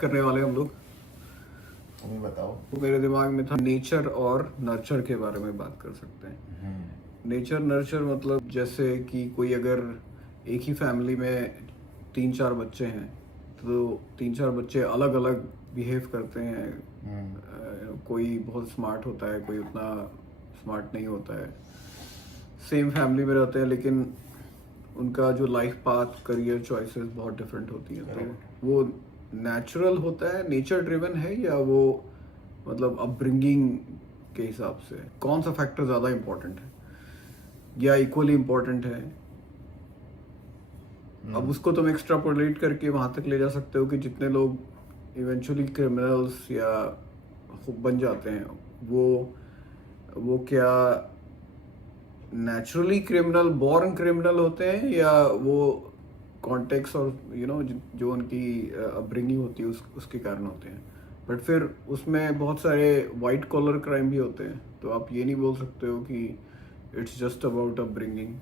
करने वाले हम लोग। तुम्हें बताओ। तो मेरे दिमाग में था नेचर और नर्चर के बारे में बात कर सकते हैं। नेचर नर्चर मतलब जैसे कि कोई अगर एक ही फैमिली में 3-4 बच्चे हैं तो 3-4 बच्चे अलग अलग बिहेव करते हैं। कोई बहुत स्मार्ट होता है, कोई उतना स्मार्ट नहीं होता है। सेम फैमिली में रहते हैं लेकिन उनका जो लाइफ पाथ, करियर चॉइसेस बहुत डिफरेंट होती हैं। तो वो नेचुरल होता है, नेचर ड्रिवन है, या वो मतलब अपब्रिंगिंग के हिसाब से कौन सा फैक्टर ज़्यादा इम्पोर्टेंट है या इक्वली इम्पोर्टेंट है? अब उसको तुम एक्स्ट्रापोलेट करके वहाँ तक ले जा सकते हो कि जितने लोग इवेंचुअली क्रिमिनल्स या बन जाते हैं वो क्या नेचुरली क्रिमिनल, बॉर्न क्रिमिनल होते हैं, या वो कॉन्टेक्स्ट और जो उनकी अपब्रिंगिंग होती है उसके कारण होते हैं। बट फिर उसमें बहुत सारे वाइट कॉलर क्राइम भी होते हैं, तो आप ये नहीं बोल सकते हो कि इट्स जस्ट अबाउट अपब्रिंगिंग।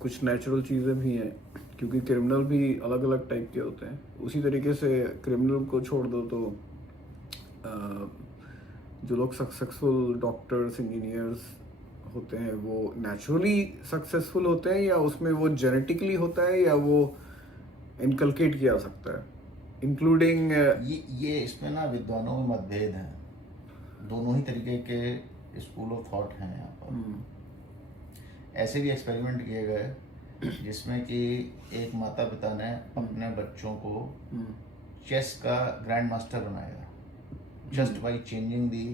कुछ नेचुरल चीज़ें भी हैं क्योंकि क्रिमिनल भी अलग अलग टाइप के होते हैं। उसी तरीके से क्रिमिनल को छोड़ दो तो जो लोग सक्सेसफुल डॉक्टर्स, इंजीनियर्स होते हैं वो नेचुरली सक्सेसफुल होते हैं, या उसमें वो जेनेटिकली होता है, या वो इनकलकेट किया जा सकता है, इंक्लूडिंग ये इसमें ना विद्वानों में मतभेद हैं। दोनों ही तरीके के स्कूल ऑफ थॉट हैं यहाँ पर। ऐसे भी एक्सपेरिमेंट किए गए जिसमें कि एक माता पिता ने अपने बच्चों को चेस का ग्रैंड मास्टर बनाया just by changing the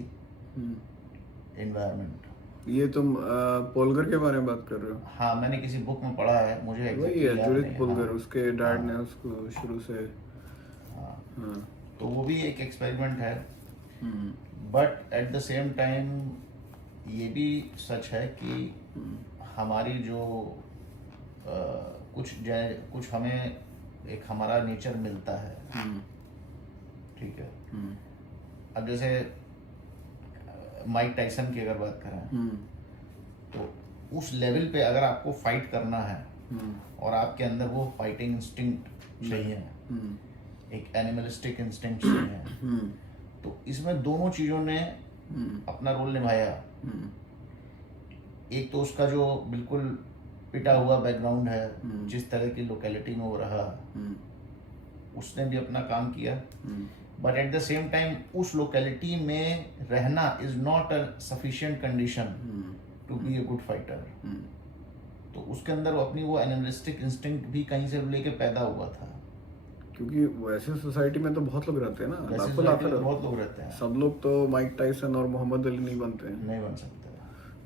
environment. ये तुम पोलगर के बारे में बात कर रहे हो? हाँ, मैंने किसी बुक में पढ़ा है, मुझे वही है जुडिथ पोलगर। हाँ, उसके डैड ने उसको शुरू से हाँ। तो वो भी एक एक्सपेरिमेंट है। But at the same time ये भी सच है कि हमारी जो कुछ हमें एक हमारा नेचर मिलता है, ठीक है। अब जैसे माइक टाइसन की अगर बात करें तो उस लेवल पे अगर आपको फाइट करना है और आपके अंदर वो फाइटिंग इंस्टिंक्ट चाहिए, एक एनिमलिस्टिक इंस्टिंक्ट चाहिए, तो इसमें दोनों चीज़ों ने अपना रोल निभाया। एक तो उसका जो बिल्कुल पिटा हुआ बैकग्राउंड है, जिस तरह की लोकेलिटी में वो रहा, उसने भी अपना काम किया। But at the same time उस लोकेलिटी में रहना is not a sufficient condition to be a good fighter. तो उसके अंदर वो अपनी वो एनिमलिस्टिक इंस्टिंक्ट भी कहीं से लेके पैदा हुआ था। क्योंकि वैसे सोसाइटी में तो बहुत लोग रहते हैं ना, लाखों बहुत लोग रहते हैं। सब लोग तो माइक टाइसन और मोहम्मद अली नहीं बनते हैं, नहीं बन सकते।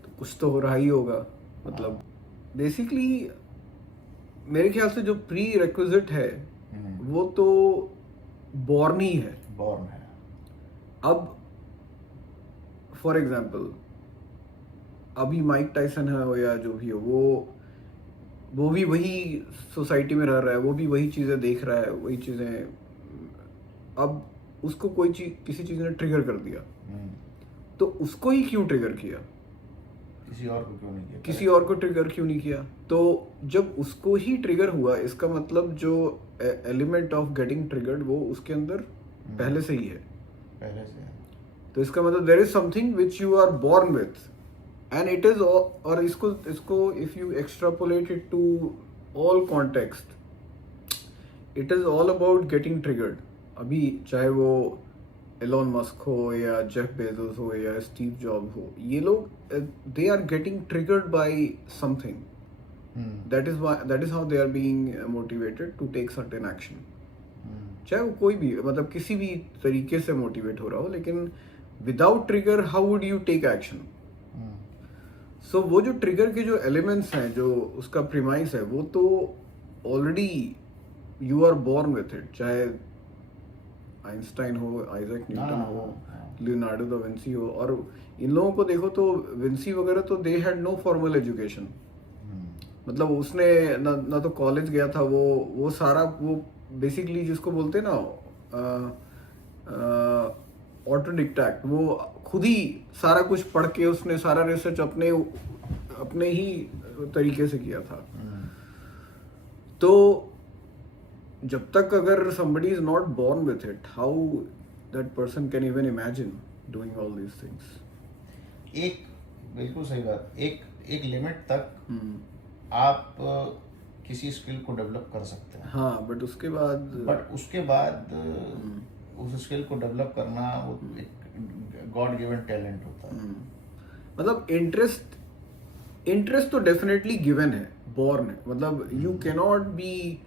तो कुछ तो हो रहा ही होगा। मतलब बेसिकली मेरे ख्याल से जो प्री रिक्विजिट है वो तो बॉर्न ही है। बॉर्न है। अब फॉर एग्जाम्पल अभी माइक टाइसन है या जो भी हो, वो भी वही सोसाइटी में रह रहा है, वो भी वही चीज़ें देख रहा है, वही चीज़ें। अब उसको कोई चीज़, किसी चीज़ ने ट्रिगर कर दिया, तो उसको ही क्यों ट्रिगर किया? किसी और को क्यों नहीं किया? किसी और को ट्रिगर क्यों नहीं किया? तो जब उसको ही ट्रिगर हुआ, इसका मतलब जो एलिमेंट ऑफ गेटिंग ट्रिगर्ड वो उसके अंदर पहले से ही है। पहले से है। तो इसका मतलब there is something which you are born with, and it is, और इसको if you extrapolate it to all context, it is all about getting triggered. अभी चाहे वो एलोन मस्क हो या जेफ बेजोस हो या स्टीव जॉब हो, ये लोग they are getting triggered by something. That is how they are being motivated to take certain action. चाहे वो कोई भी, मतलब किसी भी तरीके से मोटिवेट हो रहा हो, लेकिन without trigger how would you take action? So वो जो ट्रिगर के जो एलिमेंट्स हैं, जो उसका प्रीमाइस है, वो तो already you are born with it. चाहे आइंस्टाइन हो, आइजैक न्यूटन हो, लियोनार्डो दा विंसी हो, और इन लोगों को देखो तो विंसी वगैरह तो they had no formal education. मतलब उसने ना तो कॉलेज गया था, वो सारा वो बेसिकली जिसको बोलते हैं ना ऑटोडिक्टैक्ट, वो खुद ही सारा कुछ पढ़ के उसने सारा रिसर्च अपने ही तरीके से किया था। तो जब तक अगर somebody is not born with it, how that person can even imagine doing all these things? एक बिल्कुल सही बात, एक एक लिमिट तक हम्म, आप किसी स्किल को डेवलप कर सकते हैं, हाँ, बट उसके बाद बट उसके बाद उस स्किल को डेवलप करना वो एक गॉड गिवन टैलेंट होता है। मतलब इंटरेस्ट तो डेफिनेटली गिवन है, बॉर्न है। मतलब यू कैनॉट बी,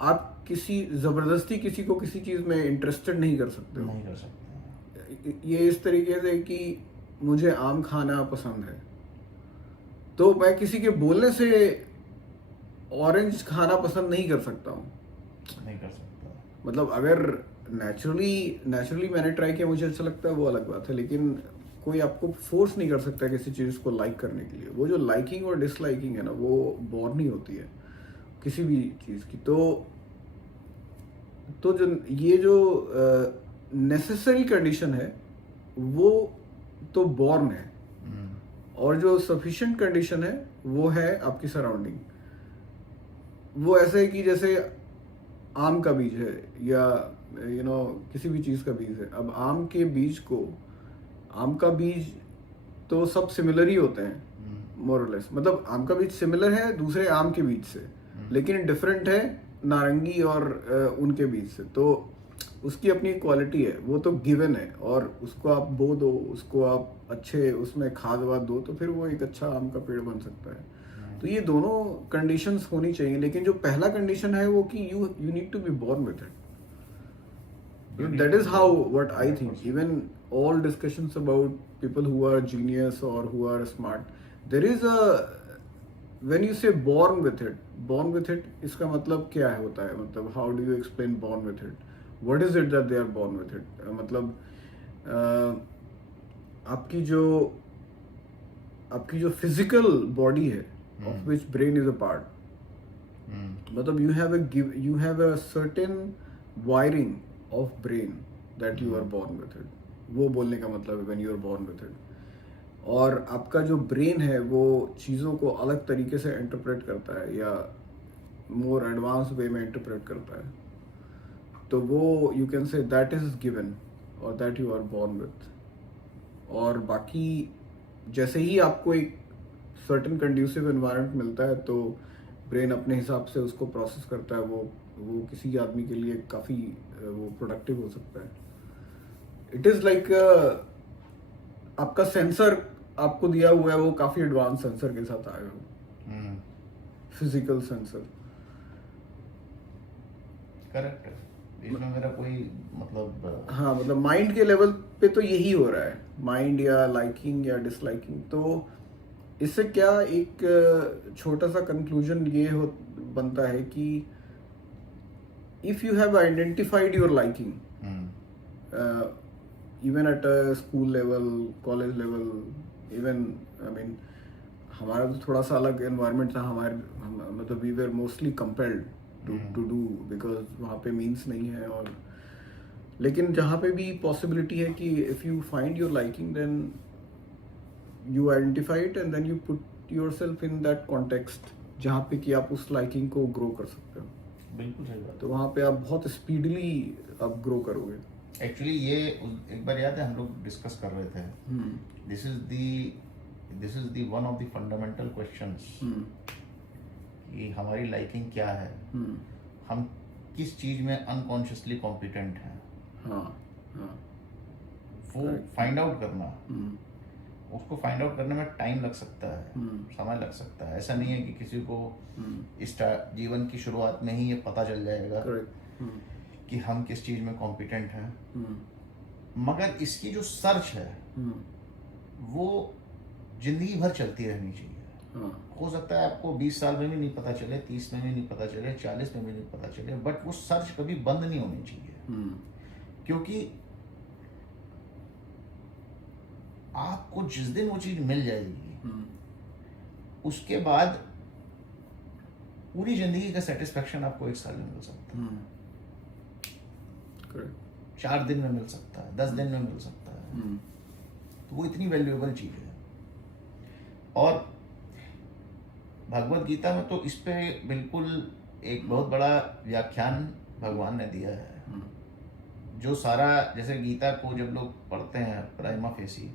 आप किसी जबरदस्ती किसी को किसी चीज में इंटरेस्टेड नहीं कर सकते हो। नहीं कर सकते। ये इस तरीके से कि मुझे आम खाना पसंद है, तो मैं किसी के बोलने से ऑरेंज खाना पसंद नहीं कर सकता हूँ। नहीं कर सकता। मतलब अगर नेचुरली मैंने ट्राई किया, मुझे अच्छा लगता है, वो अलग बात है, लेकिन कोई आपको फोर्स नहीं कर सकता किसी चीज़ को लाइक करने के लिए। वो जो लाइकिंग और डिसलाइकिंग है ना, वो बॉर्न ही होती है किसी भी चीज़ की। तो जो ये जो नेसेसरी कंडीशन है वो तो बॉर्न है, और जो सफिशिएंट कंडीशन है वो है आपकी सराउंडिंग। वो ऐसे है कि जैसे आम का बीज है या किसी भी चीज़ का बीज है। अब आम का बीज तो सब सिमिलर ही होते हैं मोर और लेस। मतलब आम का बीज सिमिलर है दूसरे आम के बीज से, लेकिन डिफरेंट है नारंगी और उनके बीज से। तो उसकी अपनी क्वालिटी है, वो तो गिवन है, और उसको आप बो दो, उसको आप अच्छे उसमें खाद वाद दो, तो फिर वो एक अच्छा आम का पेड़ बन सकता है। तो ये दोनों कंडीशंस होनी चाहिए, लेकिन जो पहला कंडीशन है वो कि you need to be born with it. That is how what I think. Even all discussions about people who are genius or who are smart, there is a, when you say born with it, इसका मतलब क्या है होता है? मतलब how do you explain born with it? What is it that they are born with it? मतलब आपकी जो physical body है, of which brain is a part, मतलब you have a certain wiring of brain that you are born with it. वो बोलने का मतलब है when you are born with it. और आपका जो ब्रेन है वो चीज़ों को अलग तरीके से इंटरप्रेट करता है या मोर एडवांस वे में इंटरप्रेट करता है। तो वो you can say that is given और that you are born with. और बाकी जैसे ही आपको एक सर्टेन कंड्यूसिव एनवायरनमेंट मिलता है तो ब्रेन अपने हिसाब से उसको प्रोसेस करता है। वो किसी आदमी के लिए काफ़ी वो प्रोडक्टिव हो सकता है। इट इज़ लाइक आपका सेंसर आपको दिया हुआ है, वो काफ़ी एडवांस सेंसर के साथ आया हो, फिजिकल सेंसर। करेक्ट है, इसमें मेरा कोई मतलब हाँ, मतलब माइंड के लेवल पे तो यही हो रहा है, माइंड या लाइकिंग या डिसलाइकिंग। तो इससे क्या एक छोटा सा कंक्लूजन ये बनता है कि if you have identified your liking even at a school level, college level, even I mean हमारा तो थोड़ा सा अलग एनवायरनमेंट था। मतलब we were mostly compelled to do, because वहाँ पे मीन्स नहीं है। और लेकिन जहाँ पे भी पॉसिबिलिटी है कि if you find your liking then you identify it and then you put yourself in that context जहाँ पे कि आप उस लाइकिंग को ग्रो कर सकते हो। बिल्कुल सही बात। तो वहाँ पे आप बहुत स्पीडली आप ग्रो करोगे। एक्चुअली ये एक बार याद है हम लोग डिस्कस कर रहे थे, this is the one of the fundamental questions कि हमारी लाइकिंग क्या है, हम किस चीज में अनकॉन्शियसली कॉम्पिटेंट हैं। हाँ, वो फाइंड आउट करना, उसको फाइंड आउट करने में टाइम लग सकता है, समय लग सकता है। ऐसा नहीं है कि किसी को इस जीवन की शुरुआत में ही ये पता चल जाएगा कि हम किस चीज में कॉम्पिटेंट हैं। मगर इसकी जो सर्च है वो जिंदगी भर चलती रहनी चाहिए। हो सकता है आपको 20 साल में भी नहीं पता चले, 30 में भी नहीं पता चले, 40 में भी नहीं पता चले, बट वो सर्च कभी बंद नहीं होनी चाहिए। क्योंकि आपको जिस दिन वो चीज मिल जाएगी उसके बाद पूरी जिंदगी का सेटिस्फेक्शन आपको 1 साल में मिल सकता है, 4 दिन में मिल सकता है, 10 दिन में मिल सकता है। तो वो इतनी वैल्यूएबल चीज है। और भगवत गीता में तो इस पे बिल्कुल एक बहुत बड़ा व्याख्यान भगवान ने दिया है, जो सारा, जैसे गीता को जब लोग पढ़ते हैं प्राइमा फेसी,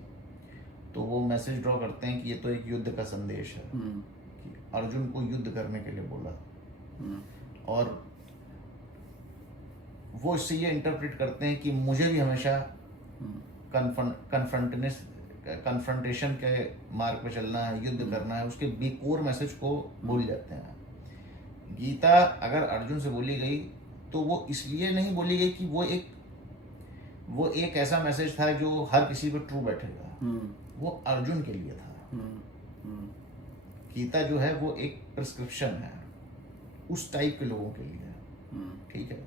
तो वो मैसेज ड्रॉ करते हैं कि ये तो एक युद्ध का संदेश है, कि अर्जुन को युद्ध करने के लिए बोला, और वो इससे ये इंटरप्रेट करते हैं कि मुझे भी हमेशा कन्फ्रंटेशन के मार्ग पे चलना है, युद्ध करना है, उसके बी कोर मैसेज को भूल जाते हैं। गीता अगर अर्जुन से बोली गई तो वो इसलिए नहीं बोली गई कि वो एक ऐसा मैसेज था जो हर किसी पे ट्रू बैठेगा, वो अर्जुन के लिए था। गीता जो है वो एक प्रिस्क्रिप्शन है उस टाइप के लोगों के लिए, ठीक है।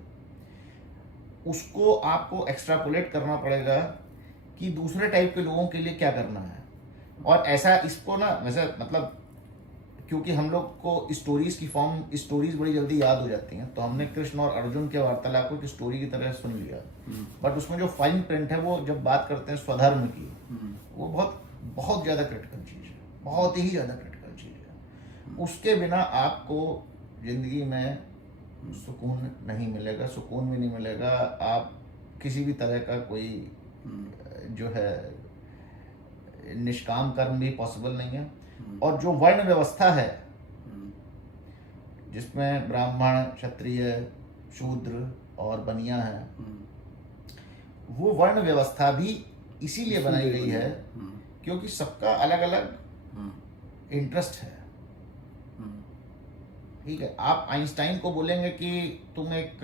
उसको आपको एक्स्ट्रापोलेट करना पड़ेगा कि दूसरे टाइप के लोगों के लिए क्या करना है। और ऐसा इसको ना, वैसे मतलब क्योंकि हम लोग को स्टोरीज बड़ी जल्दी याद हो जाती हैं, तो हमने कृष्ण और अर्जुन के वार्तालाप को एक स्टोरी की तरह सुन लिया, बट उसमें जो फाइन प्रिंट है, वो जब बात करते हैं स्वधर्म की, वो बहुत बहुत ज़्यादा क्रिटिकल चीज़ है, बहुत ही ज़्यादा क्रिटिकल चीज़ है। उसके बिना आपको ज़िंदगी में सुकून नहीं मिलेगा, सुकून भी नहीं मिलेगा, आप किसी भी तरह का कोई जो है निष्काम कर्म भी पॉसिबल नहीं है। और जो वर्ण व्यवस्था है, जिसमें ब्राह्मण, क्षत्रिय, शूद्र और बनिया है, वो वर्ण व्यवस्था भी इसीलिए बनाई गई है क्योंकि सबका अलग अलग इंटरेस्ट है, ठीक है। आप आइंस्टाइन को बोलेंगे कि तुम एक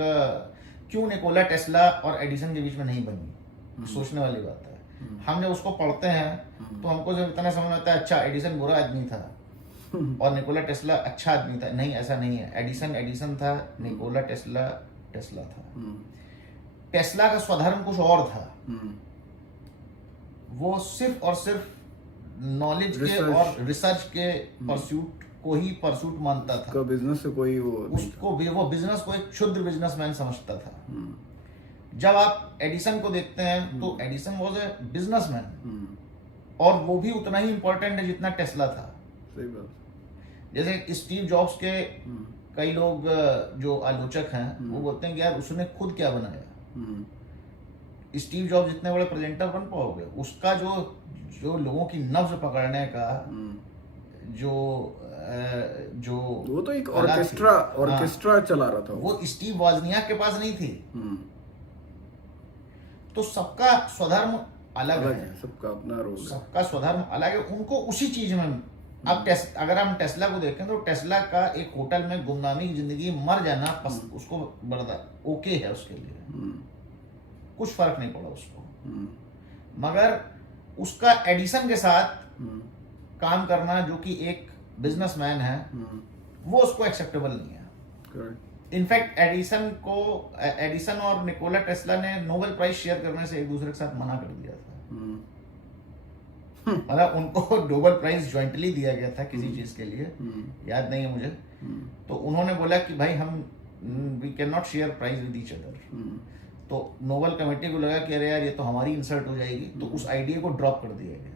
क्यों निकोला टेस्ला और एडिसन के बीच में नहीं बनी, सोचने वाली बात है। हम जब उसको पढ़ते हैं तो हमको जब इतना समझ आता है, अच्छा एडिसन बुरा आदमी था और निकोला टेस्ला अच्छा आदमी था। नहीं, ऐसा नहीं है। एडिसन था, निकोला टेस्ला था। टेस्ला का स्वधर्म कुछ और था, वो सिर्फ और सिर्फ नॉलेज के और रिसर्च के परस्यूट को ही परस्यूट मानता था। बिजनेस से कोई वो बिजनेस को एक क्षुद्र बिजनेसमैन समझता था। जब आप एडिसन को देखते हैं तो एडिसन वाज ए बिजनेसमैन, और वो भी उतना ही इंपॉर्टेंट है जितना टेस्ला था। सही बात। जैसे स्टीव जॉब्स के कई लोग जो आलोचक हैं वो बोलते हैं कि यार उसने खुद क्या बनाया। स्टीव जॉब्स जितने बड़े प्रेजेंटर बन पाओगे, उसका जो लोगों की नब्ज पकड़ने का जो वो तो एक ऑर्केस्ट्रा चला रहा था, वो स्टीव वॉजनियाक के पास नहीं थी। तो सबका स्वधर्म अलग है, सबका अपना रोल है, सबका स्वधर्म अलग है। उनको उसी चीज में, अब अगर हम टेस्ला को देखें तो टेस्ला का एक होटल में गुमनामी की जिंदगी मर जाना उसको बड़ा ओके है, उसके लिए कुछ फर्क नहीं पड़ा उसको। मगर उसका एडिसन के साथ काम करना, जो कि एक बिजनेसमैन है, वो उसको एक्सेप्टेबल नहीं है। इनफैक्ट एडिसन और निकोला टेस्ला ने नोबेल प्राइज शेयर करने से एक दूसरे के साथ मना कर दिया था। मतलब उनको नोबेल प्राइज ज्वाइंटली दिया गया था किसी चीज के लिए, याद नहीं है मुझे। तो उन्होंने बोला कि भाई हम we can not share prize with each other. तो नोबेल कमेटी को लगा कि अरे यार ये तो हमारी इंसल्ट हो जाएगी, तो उस आइडिया को ड्रॉप कर दिया गया।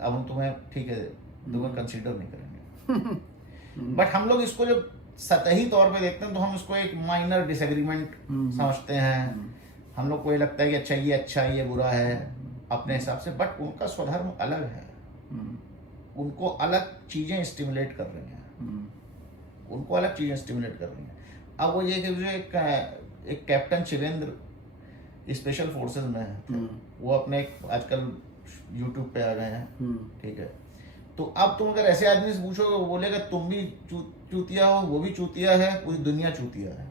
अब हम तुम्हें ठीक है, तुम्हें कंसीडर नहीं करेंगे। बट हम लोग इसको जब सतही तौर पे देखते हैं तो हम इसको एक माइनर डिसएग्रीमेंट समझते हैं। हम लोग को ये लगता है कि अच्छा ये बुरा है अपने हिसाब से, बट उनका स्वधर्म अलग है। उनको अलग चीजें स्टिमुलेट कर रही हैं, उनको अलग चीजें स्टिमुलेट कर रही हैं। अब वो ये कि जो एक कैप्टन शिवेंद्र स्पेशल फोर्सेस में है, वो अपने आजकल यूट्यूब पे आ गए हैं, ठीक है। तो अब तुम अगर ऐसे आदमी से पूछोगे, वो बोलेगा तुम भी चूतिया हो, वो भी चूतिया है, पूरी दुनिया चूतिया है,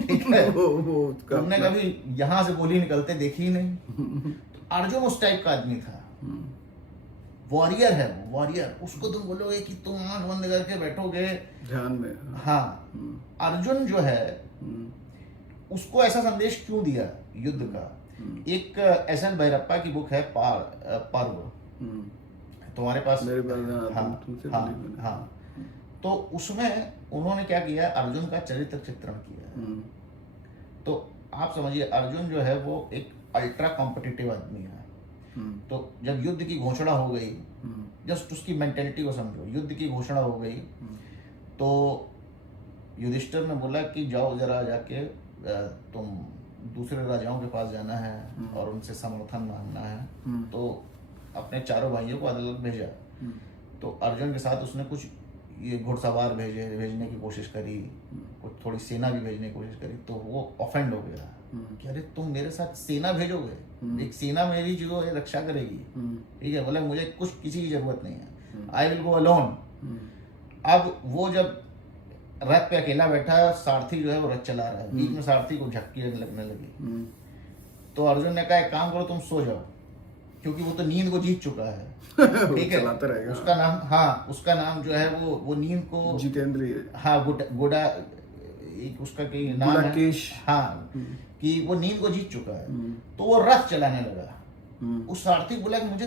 ठीक है। तुमने कभी यहाँ से गोली निकलते देखी ही नहीं। तो अर्जुन उस टाइप का आदमी था, वॉरियर है वो, वॉरियर। उसको तुम बोलोगे कि तुम आंख बंद करके बैठोगे ध्यान में। हाँ, अर्जुन जो है उसको ऐसा संदेश क्यों दिया युद्ध का। एक एस.एल. भैरप्पा की बुक है पर्व, तुम्हारे पास? मेरे पास। हाँ। तो उसमें उन्होंने क्या किया, अर्जुन का चरित्र चित्रण किया। तो आप समझिए, अर्जुन जो है वो एक अल्ट्रा कॉम्पिटिटिव आदमी है। तो जब युद्ध की घोषणा हो गई, जस्ट उसकी मेंटेलिटी को समझो, युद्ध की घोषणा हो गई तो युधिष्ठिर ने बोला कि जाओ जरा जाके तुम दूसरे राजाओं के पास जाना है और उनसे समर्थन मांगना है। तो अपने चारों भाइयों को अलग भेजा। तो अर्जुन के साथ उसने कुछ ये घुड़सवार भेजने की कोशिश करी, कुछ थोड़ी सेना भी भेजने की कोशिश करी। तो वो ऑफेंड हो गया कि अरे तुम मेरे साथ सेना भेजोगे, एक सेना मेरी जो है रक्षा करेगी, ठीक है। बोले मुझे कुछ किसी की जरूरत नहीं है, आई विल गो अलोन। अब वो जब रथ पे अकेला बैठा है, सारथी जो है वो रथ चला रहा है, बीच में सारथी को झपकी लगने लगी। तो अर्जुन ने कहा एक काम करो, तुम सो जाओ, क्योंकि वो तो नींद को जीत चुका है, ठीक है। उसका नाम, हाँ, उसका नाम जो है वो नींद को जितेंद्रिय, हाँ, गुड़ा एक उसका कोई नाम है, हाँ, कि वो नींद को जीत चुका है। तो वो रथ चलाने लगा। उस सारथी बोला कि मुझे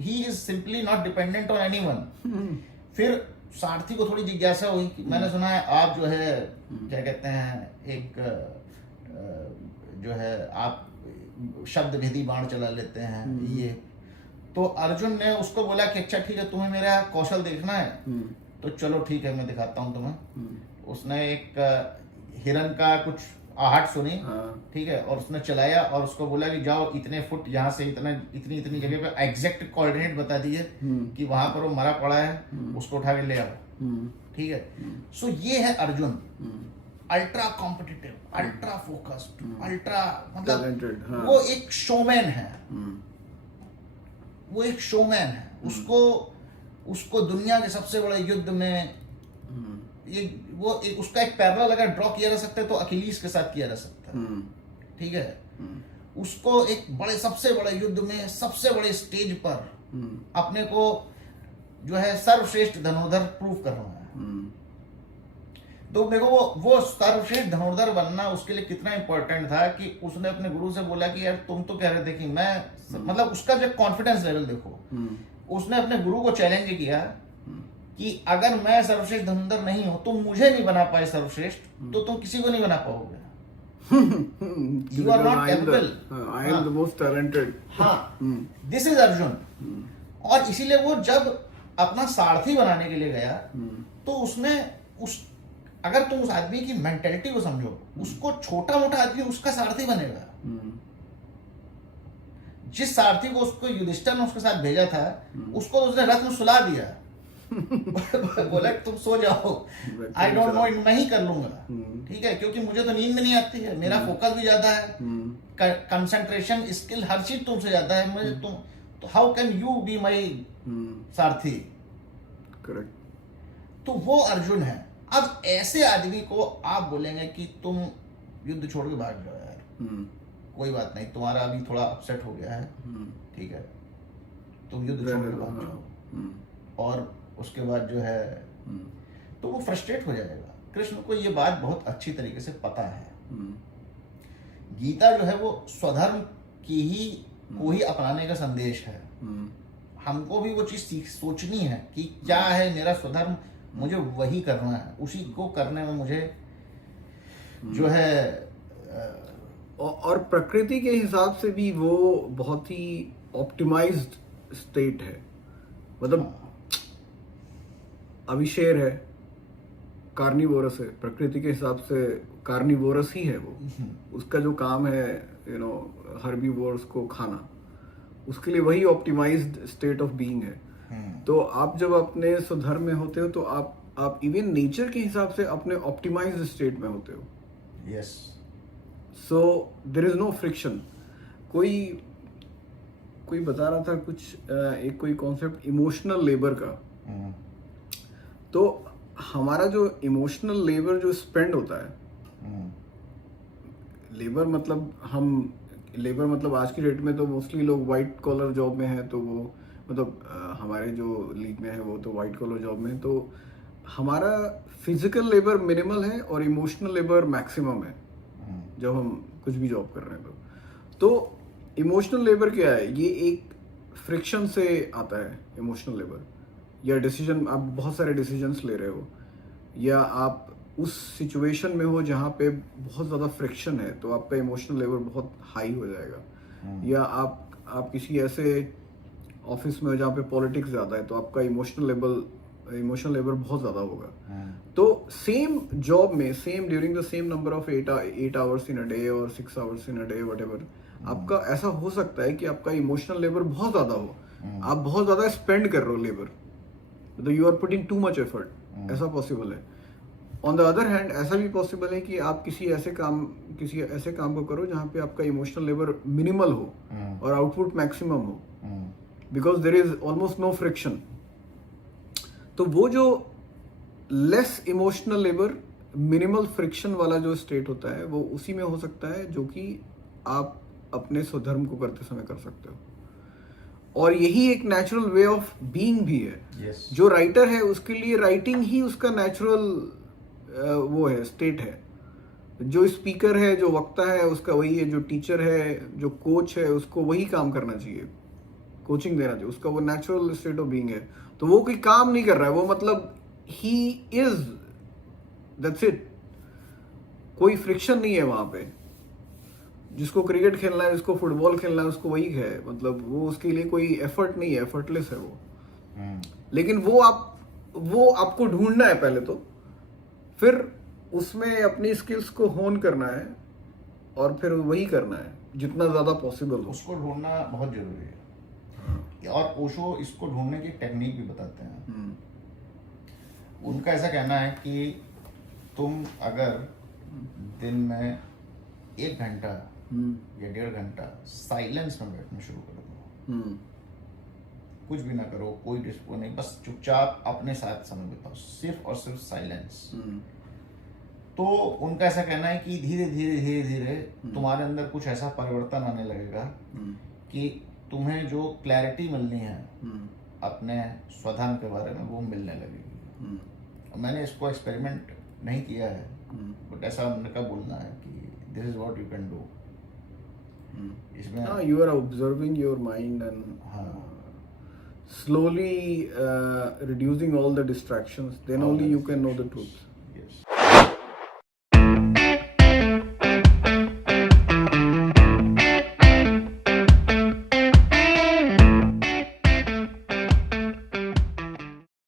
he is simply not dependent on anyone. फिर सारथी को थोड़ी जिज्ञासा हुई कि मैंने सुना है आप जो है क्या कहते हैं, एक जो है आप शब्द भेदी बाण चला लेते हैं ये। तो अर्जुन ने उसको बोला कि अच्छा ठीक है, तुम्हें मेरा कौशल देखना है तो चलो ठीक है, मैं दिखाता हूँ तुम्हें। उसने एक हिरन का कुछ आहट सुनी, ठीक है, और उसने चलाया और उसको बोला कि जाओ इतने फुट यहाँ से इतनी जगह पे एग्जैक्ट कोऑर्डिनेट बता दिए कि वहां पर वो मरा पड़ा है, उसको उठा के ले आओ, ठीक है। सो ये है Arjun, ultra competitive, ultra focused, ultra मतलब वो एक शोमैन है, वो एक शोमैन है। उसको दुनिया के सबसे बड़े युद्ध में उसका एक पैरेलल अगर ड्रॉ किया जा सकता है तो अखिलीस के साथ किया जा सकता है, ठीक है। उसको एक सबसे बड़े युद्ध में सबसे बड़े स्टेज पर अपने को जो है सर्वश्रेष्ठ धनुर्धर प्रूव करना है। तो देखो वो सर्वश्रेष्ठ धनुर्धर बनना उसके लिए कितना इंपॉर्टेंट था कि उसने अपने गुरु से बोला कि यार तुम तो कह रहे थे कि मैं मतलब उसका जो कॉन्फिडेंस लेवल देखो, उसने अपने गुरु को चैलेंज किया कि अगर मैं सर्वश्रेष्ठ धनुर्धर नहीं हूं, तुम मुझे नहीं बना पाए सर्वश्रेष्ठ, तो तुम किसी को नहीं बना पाओगे। You are not capable. I am the most talented. हाँ, this is अर्जुन। और इसीलिए वो जब अपना सारथी बनाने के लिए गया तो उसने अगर तुम उस आदमी की मेंटेलिटी को समझो, उसको छोटा मोटा आदमी उसका सारथी बनेगा। जिस सारथी को उसको युधिष्ठिर ने उसके साथ भेजा था, उसको उसने रथ में सुला दिया। बोला तुम सो जाओ, आई डोंट नो, मैं ही कर लूंगा, ठीक है, क्योंकि मुझे तो नींद में नहीं आती है, मेरा फोकस भी ज्यादा है, कंसंट्रेशन स्किल हर चीज तुमसे ज्यादा है, मुझे तुम तो how can you be my Sarathi, correct. तो वो अर्जुन है। अब ऐसे आदमी को आप बोलेंगे कि तुम युद्ध छोड़ के भाग जाओ यार, कोई बात नहीं, तुम्हारा अभी थोड़ा अपसेट हो गया है, ठीक है, तुम युद्ध छोड़ के भाग जाओ, और उसके बाद जो है तो वो फ्रस्ट्रेट हो जाएगा। कृष्ण को ये बात बहुत अच्छी तरीके से पता है। गीता जो है वो स्वधर्म को ही अपनाने का संदेश है। हमको भी वो चीज सोचनी है कि क्या है मेरा स्वधर्म, मुझे वही करना है, उसी को करने में मुझे जो है और प्रकृति के हिसाब से भी वो बहुत ही ऑप्टिमाइज्ड स्टेट है। मतलब अभी शेर है, कार्निवोरस है, प्रकृति के हिसाब से कार्निवोरस ही है वो। उसका जो काम है हर्बीवोर्स को खाना, उसके लिए वही ऑप्टिमाइज्ड स्टेट ऑफ बीइंग है। तो आप जब अपने स्वधर्म में होते हो तो आप इवन नेचर के हिसाब से अपने ऑप्टिमाइज्ड स्टेट में होते हो। Yes. So there is no friction. कोई बता रहा था कुछ एक कोई कॉन्सेप्ट इमोशनल लेबर का। तो हमारा जो इमोशनल लेबर जो स्पेंड होता है, लेबर मतलब आज की डेट में तो मोस्टली लोग वाइट कॉलर जॉब में है, तो वो मतलब हमारे जो लीग में है वो तो वाइट कॉलर जॉब में, तो हमारा फिजिकल लेबर मिनिमल है और इमोशनल लेबर मैक्सिमम है जब हम कुछ भी जॉब कर रहे हैं। तो इमोशनल लेबर क्या है? ये एक फ्रिक्शन से आता है इमोशनल लेबर, या डिसीजन, आप बहुत सारे डिसीजंस ले रहे हो, या आप उस सिचुएशन में हो जहाँ पे बहुत ज़्यादा फ्रिक्शन है, तो आपका इमोशनल लेवल बहुत हाई हो जाएगा। या आप किसी ऐसे ऑफिस में हो जहाँ पे पॉलिटिक्स ज़्यादा है, तो आपका इमोशनल लेवल इमोशनल लेबर बहुत ज़्यादा होगा. तो सेम जॉब में same during the same number of 8 hours in a day और 6 hours in a day whatever, आपका ऐसा हो सकता है कि आपका इमोशनल लेबर बहुत ज़्यादा हो. आप बहुत ज़्यादा स्पेंड कर रहे हो लेबर, तो you are putting too much effort. ऐसा पॉसिबल है. ऑन द अदर हैंड ऐसा भी पॉसिबल है कि आप किसी ऐसे काम को करो जहाँ पे आपका इमोशनल लेबर मिनिमल हो और आउटपुट मैक्सिमम हो, because there is almost no friction. तो वो जो less emotional labour minimal friction वाला जो स्टेट होता है वो उसी में हो सकता है जो कि आप अपने स्वधर्म को करते समय कर सकते हो. और यही एक नेचुरल वे ऑफ बीइंग भी है. जो राइटर है उसके लिए राइटिंग ही उसका नेचुरल वो है, स्टेट है. जो स्पीकर है, जो वक्ता है, उसका वही है. जो टीचर है, जो कोच है, उसको वही काम करना चाहिए, कोचिंग देना चाहिए. उसका वो नेचुरल स्टेट ऑफ बीइंग है. तो वो कोई काम नहीं कर रहा है, वो मतलब ही इज, दैट्स इट. कोई फ्रिक्शन नहीं है वहां पे. जिसको क्रिकेट खेलना है, जिसको फुटबॉल खेलना है, उसको वही है. मतलब वो उसके लिए कोई एफर्ट नहीं है, एफर्टलेस है वो. लेकिन वो आपको ढूंढना है पहले तो, फिर उसमें अपनी स्किल्स को होन करना है और फिर वही करना है जितना ज्यादा पॉसिबल हो. उसको ढूंढना बहुत जरूरी है. और ओशो इसको ढूंढने की टेक्निक भी बताते हैं. उनका ऐसा कहना है कि तुम अगर दिन में 1 घंटा या 1.5 घंटा साइलेंस में बैठना शुरू कर दो, कुछ भी ना करो, कोई डिस्टर्ब नहीं, बस चुपचाप अपने साथ समय बिताओ, सिर्फ और सिर्फ साइलेंस. तो उनका ऐसा कहना है कि धीरे धीरे तुम्हारे अंदर कुछ ऐसा परिवर्तन आने लगेगा कि तुम्हें जो क्लैरिटी मिलनी है अपने स्वधर्म के बारे में वो मिलने लगेगी. मैंने इसको एक्सपेरिमेंट नहीं किया है, बट ऐसा उनका बोलना है कि this is what you can do. इसमें you are observing your mind and slowly reducing all the distractions, then only you can know the truth.